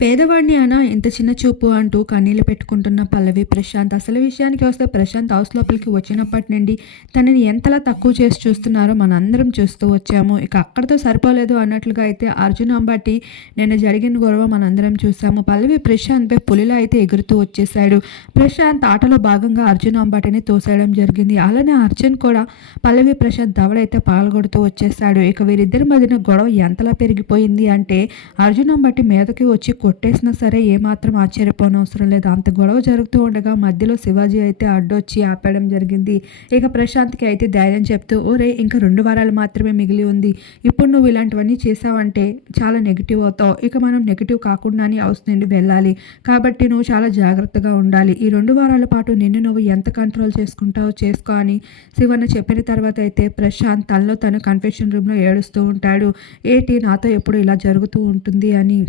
పేదవాడిని అనా ఇంత చిన్న చూపు అంటూ కన్నీళ్ళు పెట్టుకుంటున్న పల్లవి ప్రశాంత్ అసలు విషయానికి వస్తే ప్రశాంత్ హౌస్ లోపలికి వచ్చినప్పటి నుండి తనని ఎంతలా తక్కువ చేసి చూస్తున్నారో మనందరం చూస్తూ వచ్చాము. ఇక అక్కడితో సరిపోలేదు అన్నట్లుగా అయితే అర్జున్ అంబాటి నిన్న జరిగిన గొడవ మనందరం చూసాము పల్లవి ప్రశాంత్పై పులిలా అయితే ఎగురుతూ వచ్చేసాడు ప్రశాంత్ ఆటలో భాగంగా అర్జున్ అంబాటిని తోసేయడం జరిగింది. అలానే అర్జున్ కూడా పల్లవి ప్రశాంత్ దవడైతే పగలగొడుతూ వచ్చేసాడు ఇక వీరిద్దరి మధ్యన గొడవ ఎంతలా పెరిగిపోయింది అంటే అర్జున్ అంబాటి మీదకి వచ్చి కొట్టేసినా సరే ఏమాత్రం ఆశ్చర్యపోనవసరం లేదు. అంత గొడవ జరుగుతూ ఉండగా మధ్యలో శివాజీ అయితే అడ్డొచ్చి ఆపేయడం జరిగింది. ఇక ప్రశాంత్కి అయితే ధైర్యం చెప్తూ ఓరే ఇంకా రెండు వారాలు మాత్రమే మిగిలి ఉంది. ఇప్పుడు నువ్వు ఇలాంటివన్నీ చేసావంటే చాలా నెగిటివ్ అవుతావు. ఇక మనం నెగిటివ్ కాకుండానే హౌస్ నుండి వెళ్ళాలి. కాబట్టి నువ్వు చాలా జాగ్రత్తగా ఉండాలి. ఈ రెండు వారాల పాటు నిన్ను నువ్వు ఎంత కంట్రోల్ చేసుకుంటావో చేసుకో అని శివన్న చెప్పిన తర్వాత అయితే ప్రశాంత్ తనలో తను కన్ఫెషన్ రూమ్లో ఏడుస్తూ ఉంటాడు. ఏటి నాతో ఎప్పుడు ఇలా జరుగుతూ ఉంటుంది అని